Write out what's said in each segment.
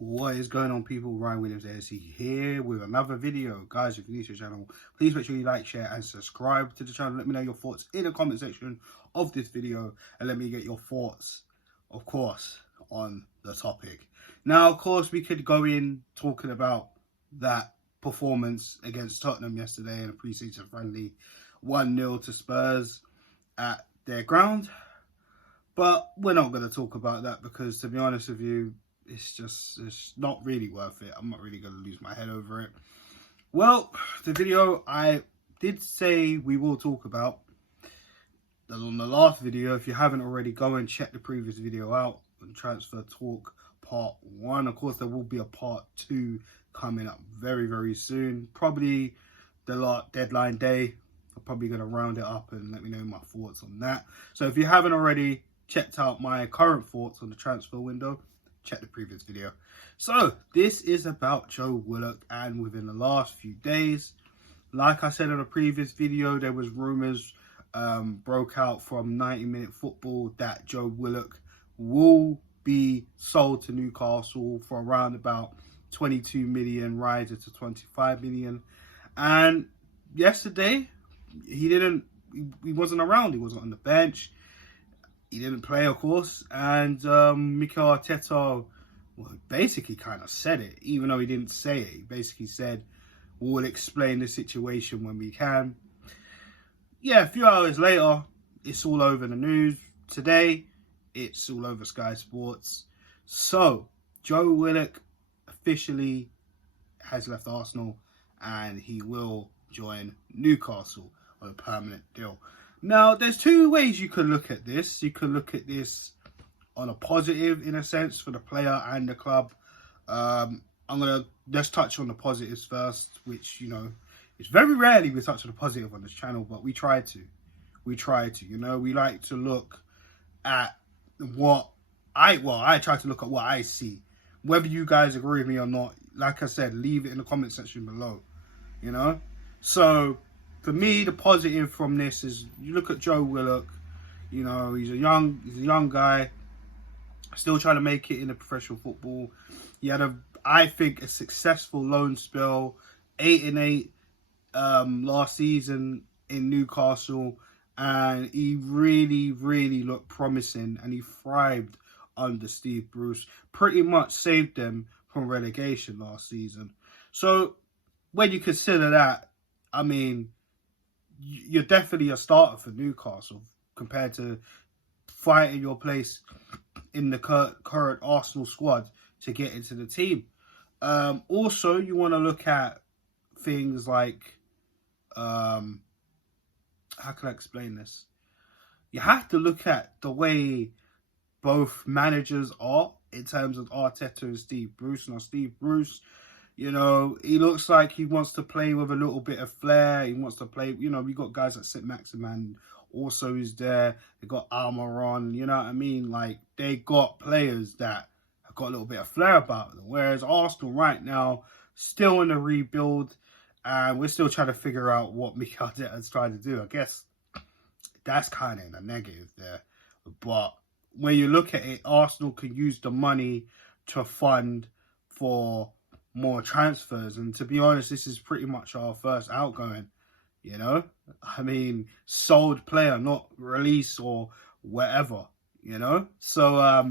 What is going on, people? Ryan Williams ASC here with another video. Guys, if you're new to the channel, please make sure you like, share and subscribe to the channel. Let me know your thoughts in the comment section of this video and let me get your thoughts, of course, on the topic. Now, of course, we could go in talking about that performance against Tottenham yesterday in a pre-season friendly, 1-0 to Spurs at their ground. But we're not going to talk about that because, to be honest with you, it's not really worth it. I'm not really going to lose my head over it. Well, the video I did say we will talk about on the last video. If you haven't already, go and check the previous video out on Transfer Talk Part 1. Of course, there will be a Part 2 coming up very, very soon. Probably the deadline day. I'm probably going to round it up and let me know my thoughts on that. So if you haven't already checked out my current thoughts on the transfer window, check the previous video. So this is about Joe Willock, and within the last few days, like I said in a previous video, there was rumors broke out from 90-minute football that Joe Willock will be sold to Newcastle for around about 22 million, rising to 25 million. And yesterday he wasn't around. He wasn't on the bench. He didn't play, of course, and Mikel Arteta basically kind of said it, even though he didn't say it. He basically said, we'll explain the situation when we can. Yeah, a few hours later, it's all over the news. Today, it's all over Sky Sports. So, Joe Willock officially has left Arsenal, and he will join Newcastle on a permanent deal. Now, there's two ways you could look at this. You could look at this on a positive, in a sense, for the player and the club. I'm going to just touch on the positives first, which, you know, it's very rarely we touch on the positive on this channel, but we try to. We try to, you know. We like to look at I try to look at what I see. Whether you guys agree with me or not, like I said, leave it in the comment section below, you know. So for me, the positive from this is you look at Joe Willock. You know, he's a young guy, still trying to make it in the professional football. He had I think, a successful loan spell, 8-8 last season in Newcastle, and he really, really looked promising, and he thrived under Steve Bruce. Pretty much saved them from relegation last season. So when you consider that, I mean, you're definitely a starter for Newcastle compared to fighting your place in the current Arsenal squad to get into the team. Also, you want to look at things like, how can I explain this? You have to look at the way both managers are in terms of Arteta and Steve Bruce. Now, Steve Bruce, you know, he looks like he wants to play with a little bit of flair. He wants to play, you know, we got guys like St. Maximan also is there. They got Almiron, you know what I mean? Like, they got players that have got a little bit of flair about them. Whereas Arsenal right now, still in a rebuild, and we're still trying to figure out what Mikel Arteta is trying to do. I guess that's kind of in a negative there. But when you look at it, Arsenal can use the money to fund for more transfers, and to be honest, this is pretty much our first outgoing, you know. I mean, sold player, not release or whatever, you know. So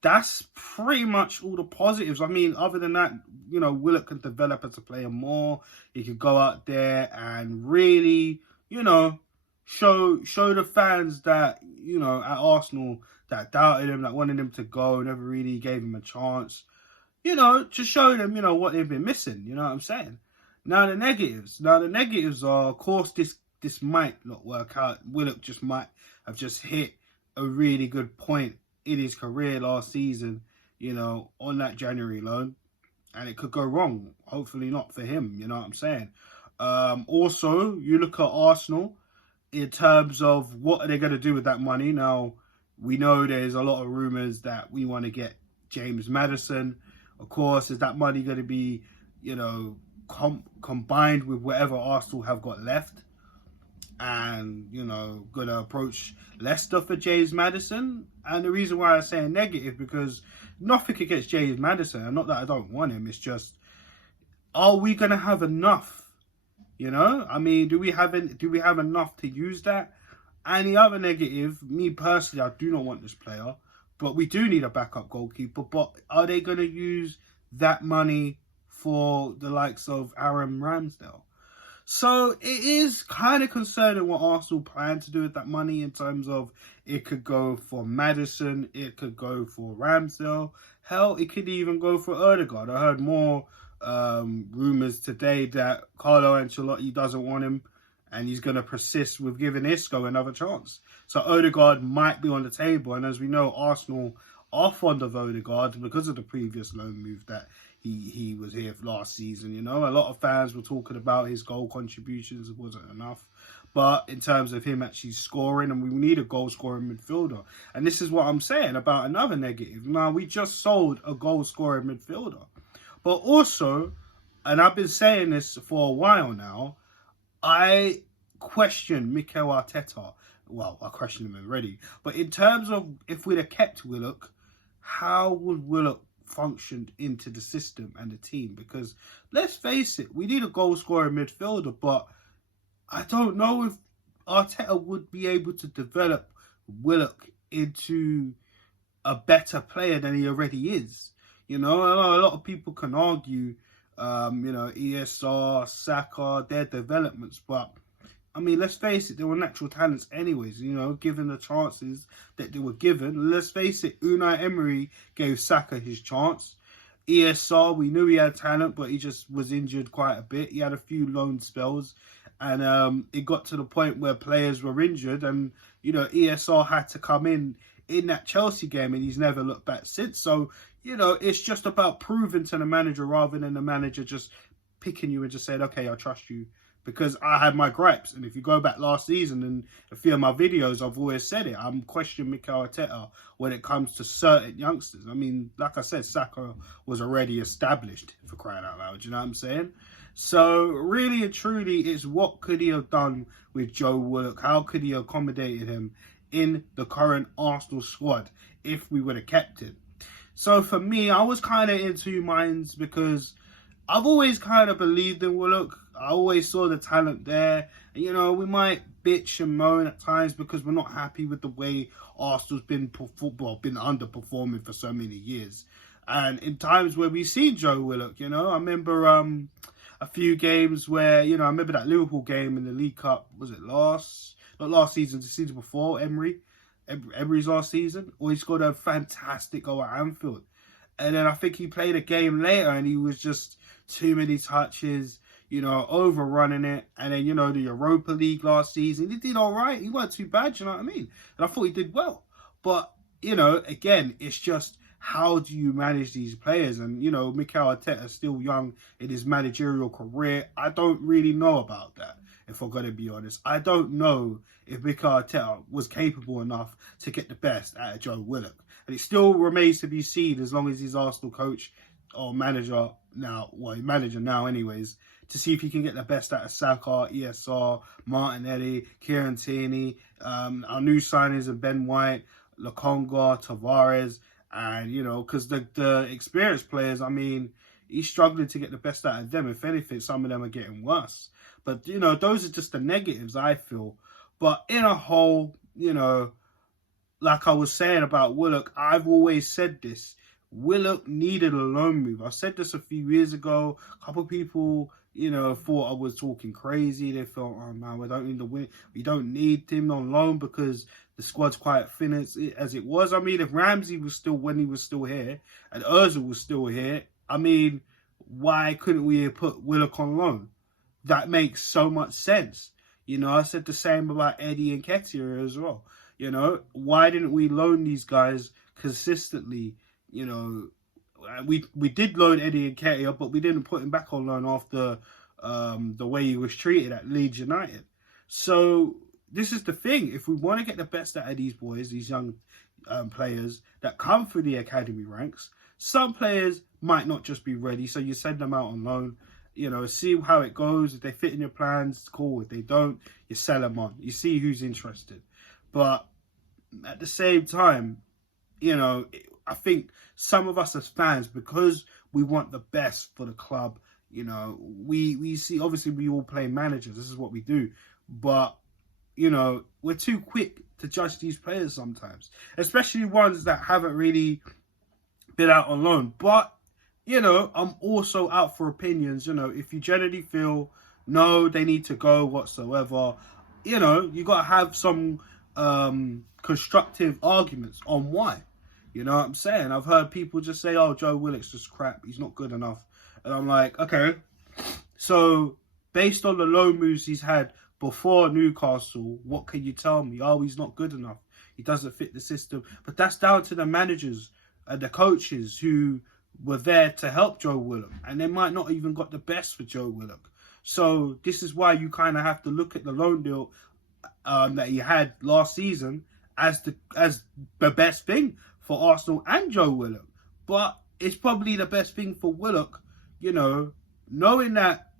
that's pretty much all the positives. I mean, other than that, you know, Willock can develop as a player more. He could go out there and really, you know, show the fans that, you know, at Arsenal, that doubted him, that wanted him to go, never really gave him a chance, you know, to show them, you know, what they've been missing, you know what I'm saying? Now the negatives are, of course, this might not work out. Willock just might have just hit a really good point in his career last season, you know, on that January loan, and it could go wrong. Hopefully not for him, you know what I'm saying? Also, you look at Arsenal in terms of what are they going to do with that money. Now, we know there's a lot of rumours that we want to get James Maddison. Of course, is that money going to be, you know, combined with whatever Arsenal have got left? and, you know, going to approach Leicester for James Maddison. And the reason why I say negative, because nothing against James Maddison, and not that I don't want him, it's just, are we going to have enough? You know, I mean, do we have enough to use that? And the other negative, me personally, I do not want this player, but we do need a backup goalkeeper. But are they going to use that money for the likes of Aaron Ramsdale? So it is kind of concerning what Arsenal plan to do with that money, in terms of it could go for Maddison, it could go for Ramsdale, hell, it could even go for Odegaard. I heard more rumours today that Carlo Ancelotti doesn't want him, and he's going to persist with giving Isco another chance. So Odegaard might be on the table, and as we know, Arsenal are fond of Odegaard because of the previous loan move that he was here last season. You know, a lot of fans were talking about his goal contributions. It wasn't enough. But in terms of him actually scoring, and we need a goal-scoring midfielder. And this is what I'm saying about another negative. Now, we just sold a goal-scoring midfielder. But also, and I've been saying this for a while now, I question Mikel Arteta. Well, I question him already. But in terms of if we'd have kept Willock, how would Willock functioned into the system and the team? Because let's face it, we need a goal scoring midfielder, but I don't know if Arteta would be able to develop Willock into a better player than he already is. You know, I know a lot of people can argue, you know, ESR, Saka, their developments, but I mean, let's face it, they were natural talents anyways, you know, given the chances that they were given. Let's face it, Unai Emery gave Saka his chance. ESR, we knew he had talent, but he just was injured quite a bit. He had a few loan spells, and it got to the point where players were injured, and, you know, ESR had to come in that Chelsea game, and he's never looked back since. So, you know, it's just about proving to the manager rather than the manager just picking you and just saying, okay, I trust you. Because I had my gripes, and if you go back last season and a few of my videos, I've always said it. I'm questioning Mikel Arteta when it comes to certain youngsters. I mean, like I said, Saka was already established, for crying out loud. You know what I'm saying? So really and truly, it's what could he have done with Joe Willock? How could he have accommodated him in the current Arsenal squad if we would have kept him? So for me, I was kind of in two minds, because I've always kind of believed in Willock. I always saw the talent there. And, you know, we might bitch and moan at times because we're not happy with the way Arsenal's been underperforming for so many years. And in times where we've seen Joe Willock, you know, I remember a few games where, you know, I remember that Liverpool game in the League Cup. Was it not last season, the season before, Emery's last season? Or he scored a fantastic goal at Anfield. And then I think he played a game later and he was just too many touches, you know, overrunning it. And then, you know, the Europa League last season, he did all right. He wasn't too bad, you know what I mean? And I thought he did well. But, you know, again, it's just, how do you manage these players? And, you know, Mikel Arteta is still young in his managerial career. I don't really know about that, if I'm going to be honest. I don't know if Mikel Arteta was capable enough to get the best out of Joe Willock. And it still remains to be seen, as long as he's Arsenal coach or manager now, well, manager now anyways, to see if he can get the best out of Saka, ESR, Martinelli, Kieran Tierney, our new signings of Ben White, Lokonga, Tavares, and, you know, because the experienced players, I mean, he's struggling to get the best out of them. If anything, some of them are getting worse. But, you know, those are just the negatives, I feel. But in a whole, you know, like I was saying about Willock, I've always said this. Willock needed a loan move. I said this a few years ago. A couple of people, you know, thought I was talking crazy. They thought, oh man, we don't need to win. We don't need him on loan because the squad's quite thin as it was. I mean, if Ramsey was still, when he was still here, and Ozil was still here, I mean, why couldn't we have put Willock on loan? That makes so much sense. You know, I said the same about Eddie and Nketiah as well. You know, why didn't we loan these guys consistently? You know, we did loan Eddie Nketiah, but we didn't put him back on loan after the way he was treated at Leeds United. So this is the thing. If we want to get the best out of these boys, these young players that come through the academy ranks, some players might not just be ready, so you send them out on loan. You know, see how it goes. If they fit in your plans, cool. If they don't, you sell them on. You see who's interested. But at the same time, you know, I think some of us as fans, because we want the best for the club, you know, we see, obviously we all play managers. This is what we do. But, you know, we're too quick to judge these players sometimes, especially ones that haven't really been out on loan. But, you know, I'm also out for opinions. You know, if you generally feel, no, they need to go whatsoever, you know, you got to have some constructive arguments on why. You know what I'm saying? I've heard people just say, oh, Joe Willock's just crap. He's not good enough. And I'm like, okay. So, based on the loan moves he's had before Newcastle, what can you tell me? Oh, he's not good enough. He doesn't fit the system. But that's down to the managers and the coaches who were there to help Joe Willock. And they might not even got the best for Joe Willock. So, this is why you kind of have to look at the loan deal that he had last season as the best thing for Arsenal and Joe Willock. But it's probably the best thing for Willock, you know, knowing that,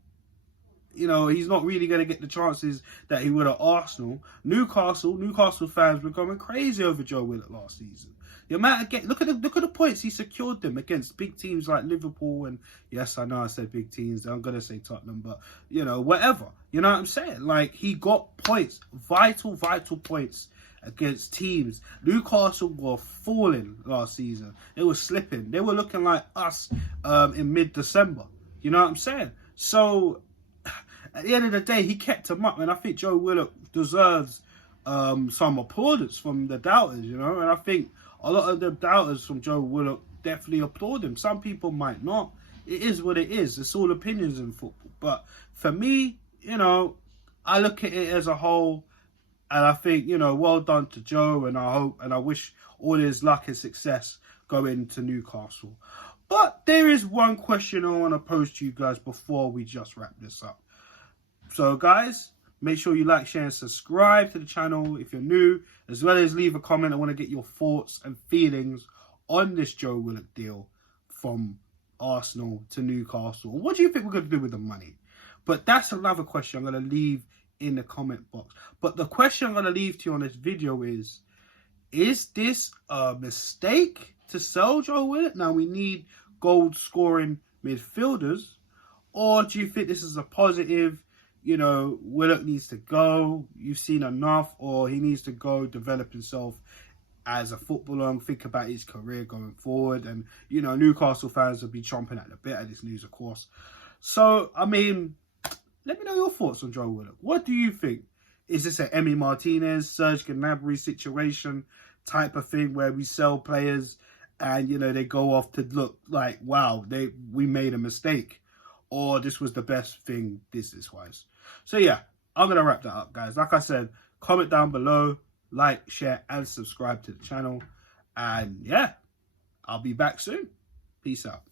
you know, he's not really going to get the chances that he would at Arsenal. Newcastle fans were going crazy over Joe Willock last season. The amount of look at the points he secured them against big teams like Liverpool, and yes, I know I said big teams. I'm gonna say Tottenham, but you know, whatever. You know what I'm saying? Like, he got points, vital points against teams. Newcastle were falling last season. They were slipping. They were looking like us in mid-December. You know what I'm saying? So at the end of the day, he kept them up, and I think Joe Willock deserves some applaudance from the doubters, you know. And I think a lot of the doubters from Joe Willock definitely applaud him. Some people might not. It is what it is. It's all opinions in football. But for me, you know, I look at it as a whole, and I think, you know, well done to Joe, and I hope and I wish all his luck and success going to Newcastle. But there is one question I want to pose to you guys before we just wrap this up. So, guys, make sure you like, share, and subscribe to the channel if you're new, as well as leave a comment. I want to get your thoughts and feelings on this Joe Willock deal from Arsenal to Newcastle. What do you think we're going to do with the money? But that's another question I'm going to leave in the comment box. But the question I'm going to leave to you on this video is this a mistake to sell Joe Willock? Now, we need goal-scoring midfielders. Or do you think this is a positive? You know, Willock needs to go, you've seen enough, or he needs to go develop himself as a footballer and think about his career going forward. And, you know, Newcastle fans will be chomping at the bit of this news, of course. So, I mean, let me know your thoughts on Joe Willock. What do you think? Is this an Emi Martinez, Serge Gnabry situation type of thing where we sell players and, you know, they go off to look like, wow, we made a mistake? Or this was the best thing business-wise? So, yeah, I'm going to wrap that up, guys. Like I said, comment down below, like, share, and subscribe to the channel. And, yeah, I'll be back soon. Peace out.